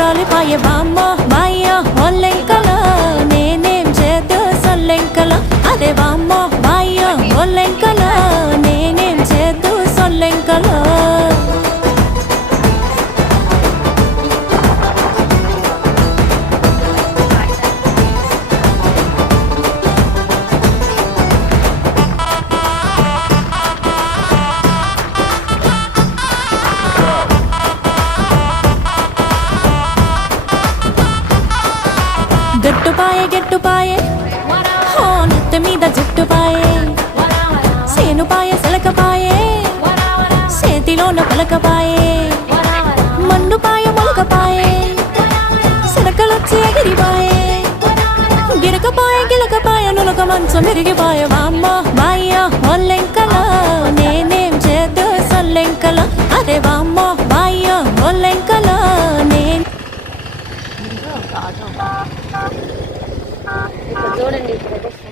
రాలిపాయ బామ్మ బాయ్య ఒల్లెంకల నేనేం చేద్దు సొల్లెంకల అదే బామ్మ బాయ్య ఒల్లెంకల నేనేం చేద్దు సొల్లెంకల గెట్టుపాయే హో నెత్తి మీద జుట్టుపాయే సేనుపాయే సిలకపాయే చేతిలోన పలకపాయే మండుపాయ మొలకపాయే సిలకలొచ్చి ఎగిరిపాయే గిరకపాయ గిలకపాయ నులక మంచం మెరిగిపాయ వామ్మ బాయ్య ఒల్లెంకల నేనేం చేద్దు సొల్లెంకల అదే వామ్మ బాయ్య ఒల్లెంకల నేను ఇక్కడ చూడండి ప్రదర్శన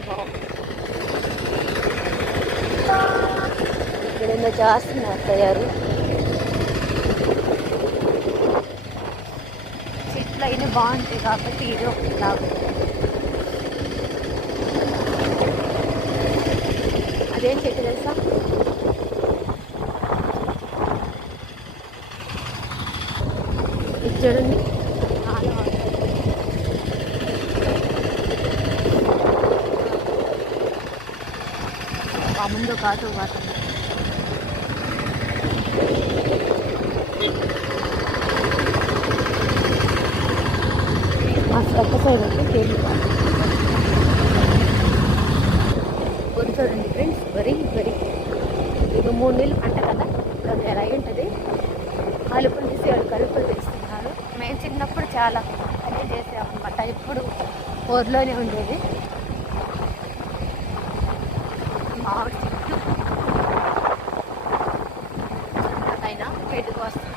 ఇక్కడ చేస్తున్నారు తయారు చెట్లు అయినా బాగుంటాయి కాబట్టి ఇది ఒకటి లాభం. అదేం చెట్టు తెలుసా? ఇది చూడండి ముందు కాదు వాడుతుంది. పక్క సైడ్ అయితే కేజీ వరి చూడండి ఫ్రెండ్స్, వరి ఇక 3 నెలలు పంట కదా, అది ఎలా ఉంటుంది. కలుపులు తీసి వాళ్ళు కలుపులు తెస్తున్నారు. మేము చిన్నప్పుడు చాలా పని చేసామన్నమాట. ఇప్పుడు ఊర్లోనే ఉండేది. మామిడి చెట్టు అయినా పెట్టుకు వస్తుంది.